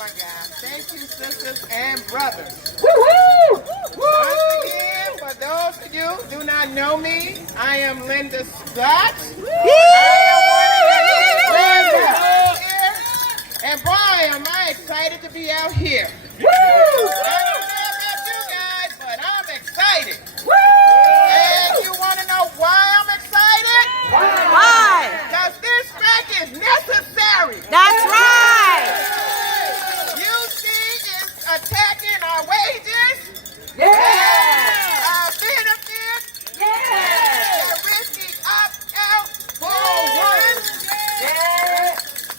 my God. Thank you, sisters and brothers. Woo-hoo! Once again, for those of you who do not know me, I am Linda Scott. And boy, am I excited to be out here. I don't know about you guys, but I'm excited. And you want to know why I'm excited? Why? Because this strike is necessary. That's right. UC is attacking our wages, our benefits, they're risking opt-out 401,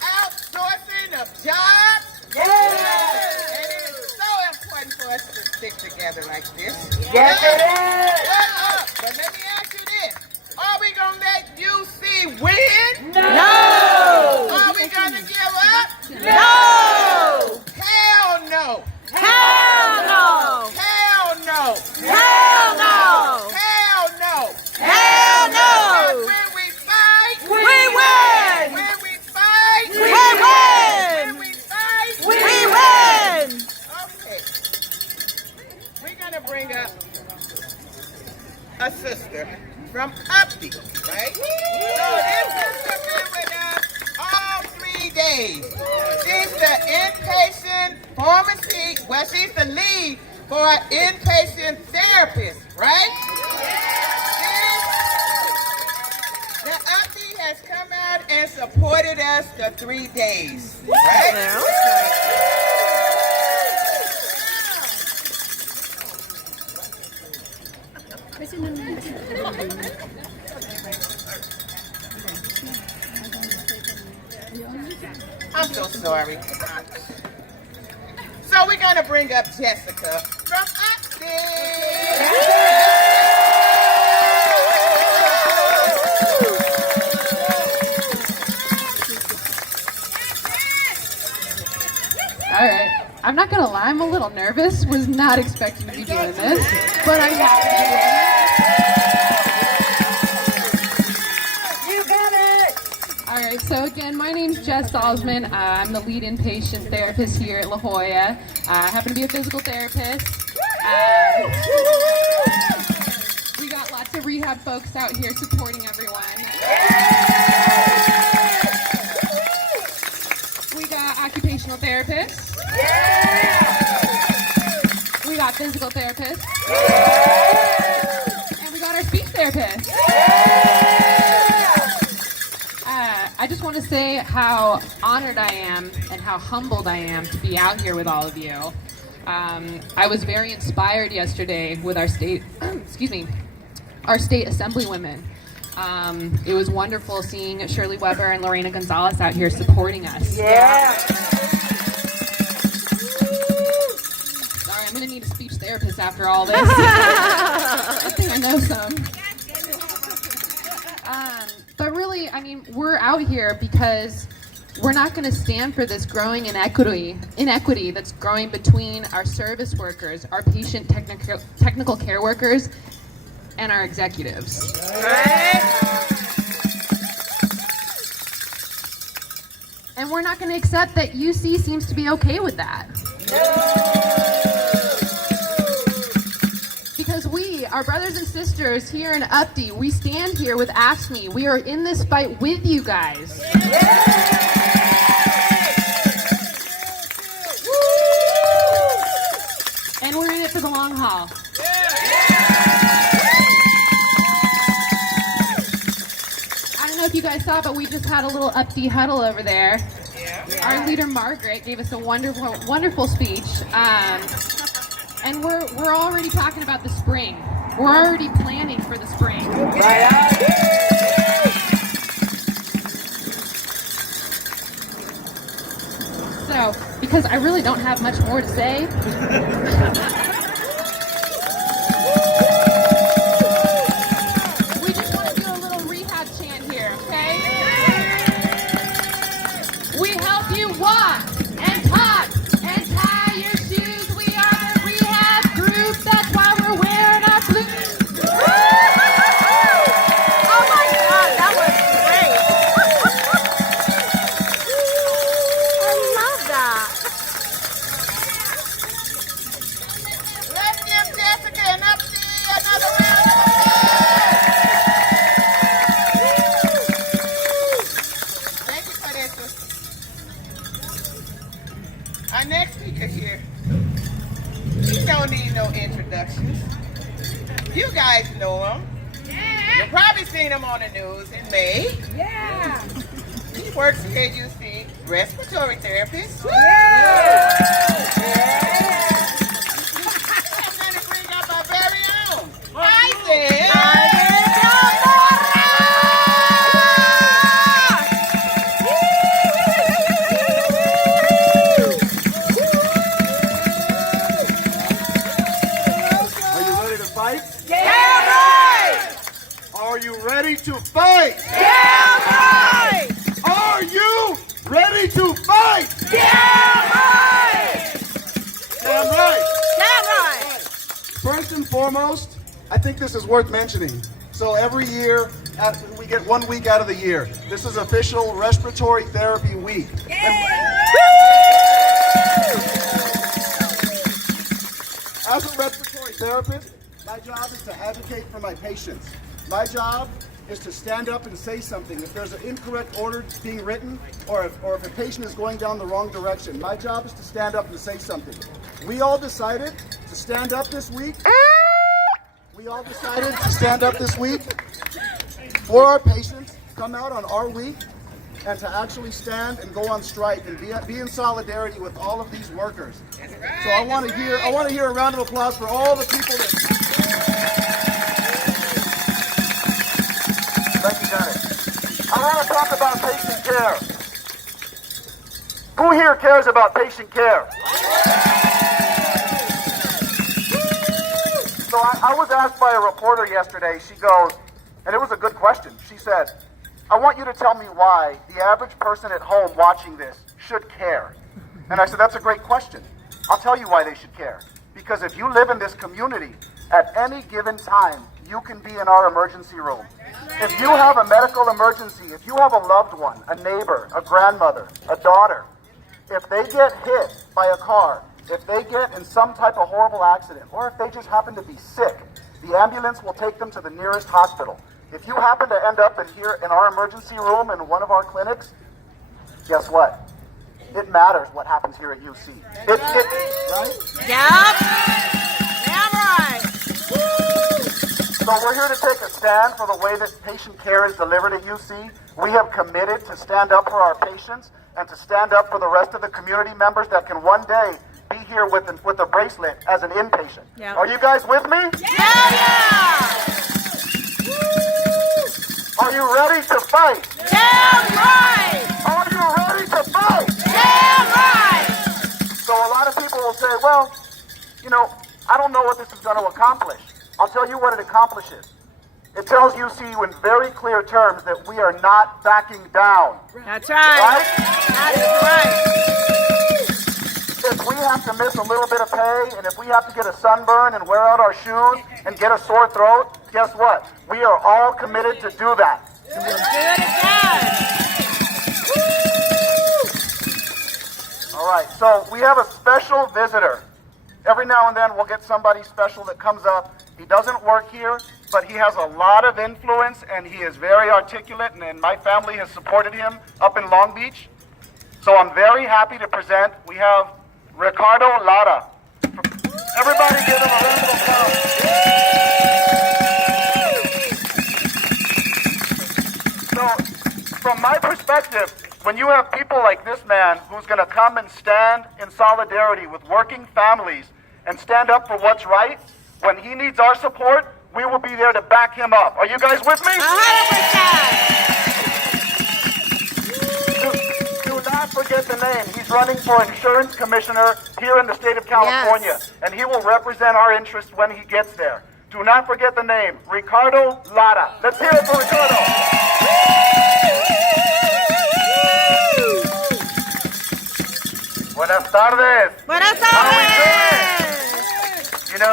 outsourcing of jobs, and it is so important for us to stick together like this. Yes, it But let me ask you this. Are we going to let UC win? No. Are we going to give up? No. Hell no. Hell no. Hell no. Hell no. Hell no. Hell no. When we fight, We win. when we fight, We win. when we fight, We win. Okay. We're going to bring up a sister from Upton, right? So this sister been with us all 3 days. She's the inpatient pharmacy, well, she's the lead for an inpatient therapist, right? The Upton has come out and supported us the 3 days, right? I'm so sorry. So we're going to bring up Jessica from All right. I'm not gonna lie, I'm a little nervous. Was not expecting to be doing this, but I'm happy to be doing it. You got it. All right. So again, my name's Jess Salzman. I'm the lead inpatient therapist here at La Jolla. I happen to be a physical therapist. We got lots of rehab folks out here supporting everyone. We got occupational therapists. We got physical therapists. And we got our speech therapists. I just want to say how honored I am and how humbled I am to be out here with all of you. I was very inspired yesterday with our state, our state assemblywomen. It was wonderful seeing Shirley Weber and Lorena Gonzalez out here supporting us. Yeah. Sorry, I'm going to need a speech therapist after all this. I think I know some. But really, I mean, we're out here because we're not going to stand for this growing inequity that's growing between our service workers, our patient technical care workers, and our executives. And we're not going to accept that UC seems to be okay with that. Because we, our brothers and sisters here in Upton, we stand here with AFSCME. We are in this fight with you guys. And we're in it for the long haul. I don't know if you guys saw, but we just had a little Upton huddle over there. Our leader Margaret gave us a wonderful, wonderful speech. And we're already talking about the spring. We're already planning for the spring. So, because I really don't have much more to say. We just want to do a little rehab chant here, okay? We help you walk and talk and tie your shoes. We are a rehab group. That's why we're wearing our blue. Oh my God, that was great. I love that. Our next speaker here, he don't need no introductions. You guys know him. You've probably seen him on the news in May. Yeah. He works here, you see, respiratory therapist. Yeah. I'm going to bring up our very own. Isaac. Are you ready to fight? Yeah, right. Are you ready to fight? Yeah, right. Are you ready to fight? Yeah, right. Damn right. Damn right. First and foremost, I think this is worth mentioning. So every year, we get 1 week out of the year. This is official Respiratory Therapy Week. As a respiratory therapist, my job is to advocate for my patients. My job is to stand up and say something. If there's an incorrect order being written, or if a patient is going down the wrong direction, my job is to stand up and say something. We all decided to stand up this week. We all decided to stand up this week for our patients, come out on our week, and to actually stand and go on strike and be in solidarity with all of these workers. So I want to hear a round of applause for all the people that. Thank you, Dennis. I want to talk about patient care. Who here cares about patient care? So I was asked by a reporter yesterday, she goes, and it was a good question. She said, I want you to tell me why the average person at home watching this should care. And I said, that's a great question. I'll tell you why they should care. Because if you live in this community, at any given time, you can be in our emergency room. If you have a medical emergency, if you have a loved one, a neighbor, a grandmother, a daughter, if they get hit by a car, if they get in some type of horrible accident, or if they just happen to be sick, the ambulance will take them to the nearest hospital. If you happen to end up in our emergency room in one of our clinics, guess what? It matters what happens here at UC. Right? Yep. Damn right. So we're here to take a stand for the way that patient care is delivered at UC. We have committed to stand up for our patients and to stand up for the rest of the community members that can one day be here with a bracelet as an inpatient. Yep. Are you guys with me? Yeah. Are you ready to fight? Damn right. Are you ready to fight? Damn right. So a lot of people will say, well, I don't know what this is going to accomplish. I'll tell you what it accomplishes. It tells UC in very clear terms that we are not backing down. That's right. Right? That is right. If we have to miss a little bit of pay, and if we have to get a sunburn and wear out our shoes and get a sore throat, guess what? We are all committed to do that. Do it again. All right, so we have a special visitor. Every now and then we'll get somebody special that comes up. He doesn't work here, but he has a lot of influence and he is very articulate, and my family has supported him up in Long Beach. So I'm very happy to present, we have Ricardo Lara. Everybody give him a round of applause. So, from my perspective, when you have people like this man who's going to come and stand in solidarity with working families and stand up for what's right, when he needs our support, we will be there to back him up. Are you guys with me? 100%. Do not forget the name. He's running for insurance commissioner here in the state of California, and he will represent our interests when he gets there. Do not forget the name, Ricardo Lara. Let's hear it for Ricardo. Buenas tardes. Buenas How are tardes. we doing?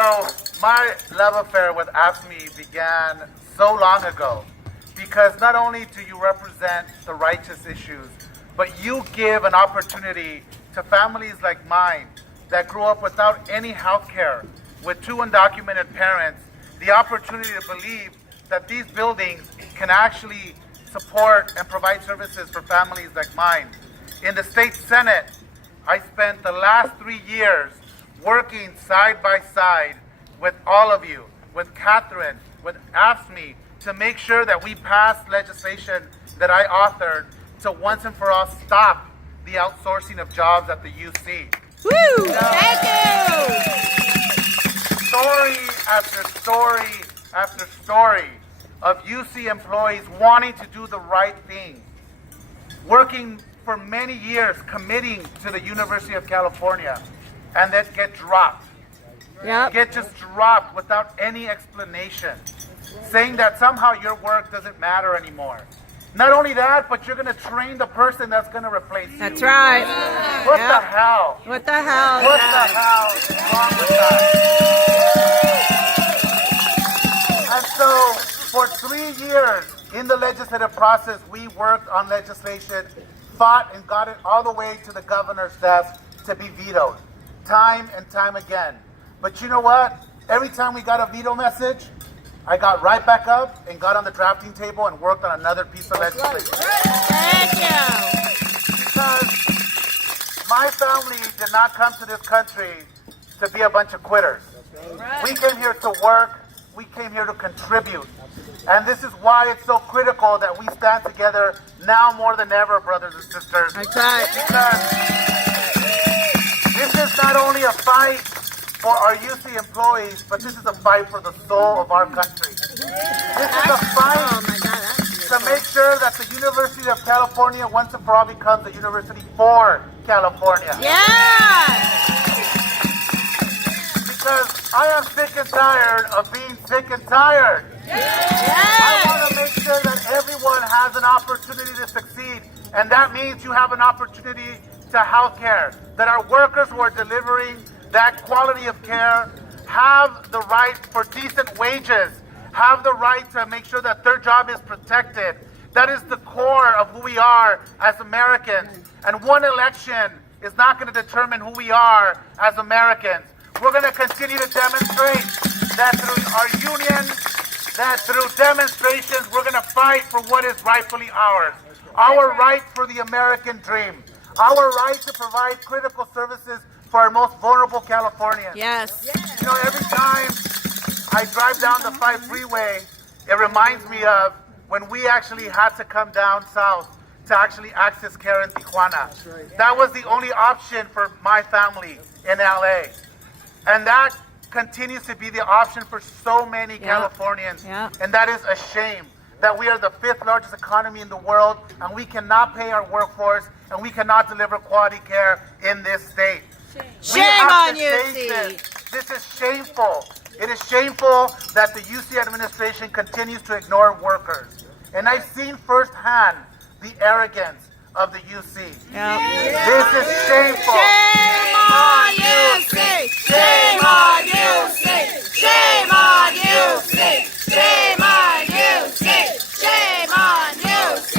My love affair with AFSCME began so long ago because not only do you represent the righteous issues, but you give an opportunity to families like mine that grew up without any health care, with two undocumented parents, the opportunity to believe that these buildings can actually support and provide services for families like mine. In the state Senate, I spent the last 3 years working side by side with all of you, with Catherine, with AFSCME, to make sure that we pass legislation that I authored to once and for all stop the outsourcing of jobs at the UC. Woo! Thank you! Story after story after story of UC employees wanting to do the right thing, working for many years, committing to the University of California, and then get dropped. Yep. Get just dropped without any explanation, saying that somehow your work doesn't matter anymore. Not only that, but you're going to train the person that's going to replace you. That's right. What Yep. the hell? What the hell? What the hell is wrong with that? And so, for 3 years in the legislative process, we worked on legislation, fought and got it all the way to the governor's desk to be vetoed, time and time again. But you know what? Every time we got a veto message, I got right back up and got on the drafting table and worked on another piece of legislation. Thank you. Because my family did not come to this country to be a bunch of quitters. We came here to work. We came here to contribute. And this is why it's so critical that we stand together now more than ever, brothers and sisters. That's right. Because this is not only a fight for our UC employees, but this is a fight for the soul of our country. This is a Oh fight my God, that's to make sure that the University of California once and for all becomes a university for California. yeah. Because I am sick and tired of being sick and tired. I want to make sure that everyone has an opportunity to succeed. And that means you have an opportunity to health care. That our workers who are delivering that quality of care have the right for decent wages, have the right to make sure that their job is protected. That is the core of who we are as Americans. And one election is not going to determine who we are as Americans. We're going to continue to demonstrate that through our union, that through demonstrations, we're going to fight for what is rightfully ours. Our right for the American dream. Our right to provide critical services for our most vulnerable Californians. Yes. You know, every time I drive down the 5 freeway, it reminds me of when we actually had to come down south to actually access care in Tijuana. That was the only option for my family in LA. And that continues to be the option for so many Californians. Yeah. And that is a shame that we are the 5th largest economy in the world and we cannot pay our workforce and we cannot deliver quality care in this state. Shame on to you, face UC. this is shameful. It is shameful that the UC administration continues to ignore workers. And I've seen firsthand the arrogance of the UC. Yep. This is shameful. Shame on UC. Shame on UC. Shame on UC. Shame on UC. Shame on UC.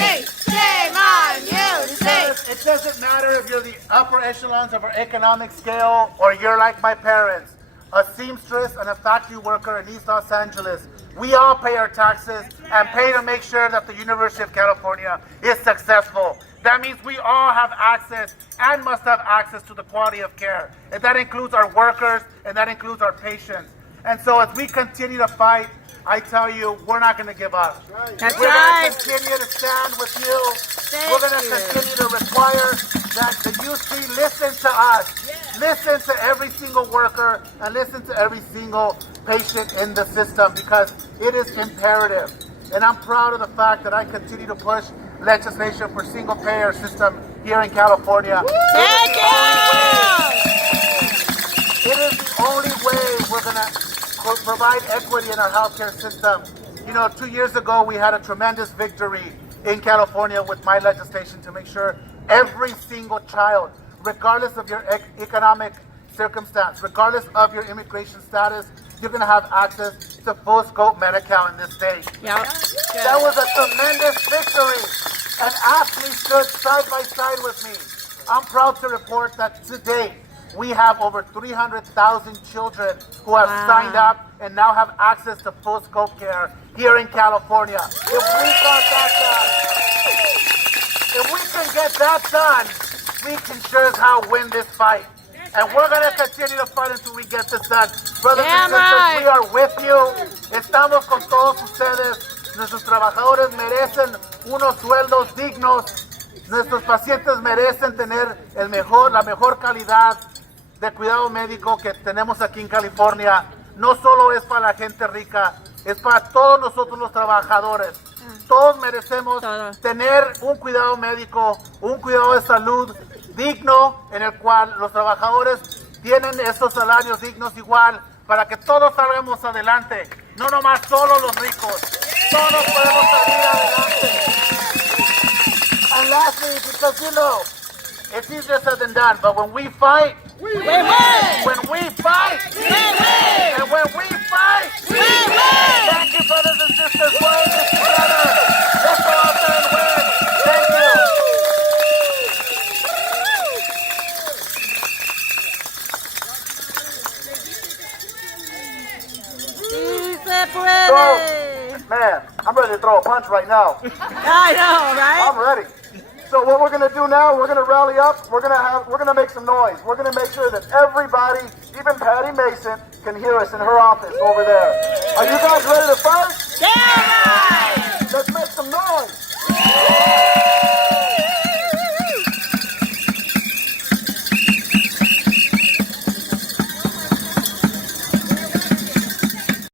Shame on UC. It doesn't matter if you're the upper echelons of our economic scale or you're like my parents, a seamstress and a factory worker in East Los Angeles. We all pay our taxes and pay to make sure that the University of California is successful. That means we all have access and must have access to the quality of care. And that includes our workers and that includes our patients. And so as we continue to fight, I tell you, we're not going to give up. That's We're right. going to continue to stand with you. Thank We're going to you. continue to require that the UC listen to us, listen to every single worker, and listen to every single patient in the system because it is imperative. And I'm proud of the fact that I continue to push legislation for single-payer system here in California. Thank you. It is the only way we're going to provide equity in our healthcare system. You know, 2 years ago, we had a tremendous victory in California with my legislation to make sure every single child, regardless of your economic circumstance, regardless of your immigration status, you're going to have access to full scope Medi-Cal in this state. Yep. That was a tremendous victory and actually stood side by side with me. I'm proud to report that to date, we have over 300,000 children who have signed up and now have access to full scope care here in California. If we got that done, if we can get that done, we can sure as hell win this fight. And we're going to continue to fight until we get this done. Brothers and sisters, we are with you. Estamos con todos ustedes. Nuestros trabajadores merecen unos sueldos dignos. Nuestros pacientes merecen tener la mejor calidad de cuidado médico que tenemos aquí en California. No solo es para la gente rica, es para todos nosotros los trabajadores. Todos merecemos tener un cuidado médico, un cuidado de salud digno en el cual los trabajadores tienen estos salarios dignos igual para que todos salgamos adelante. No nomás solo los ricos, todos podemos salir adelante. And lastly, because you know, it's easier said than done, but when we fight, we win. When we fight, we win. And when we fight, we win. Thank you, brothers and sisters. We're in this together. Let's go out there and win. Thank you. So, man, I'm ready to throw a punch right now. I know, right? I'm ready. So what we're gonna do now, we're gonna rally up, we're gonna make some noise. We're gonna make sure that everybody, even Patty Mason, can hear us in her office over there. Are you guys ready to fight? Yeah!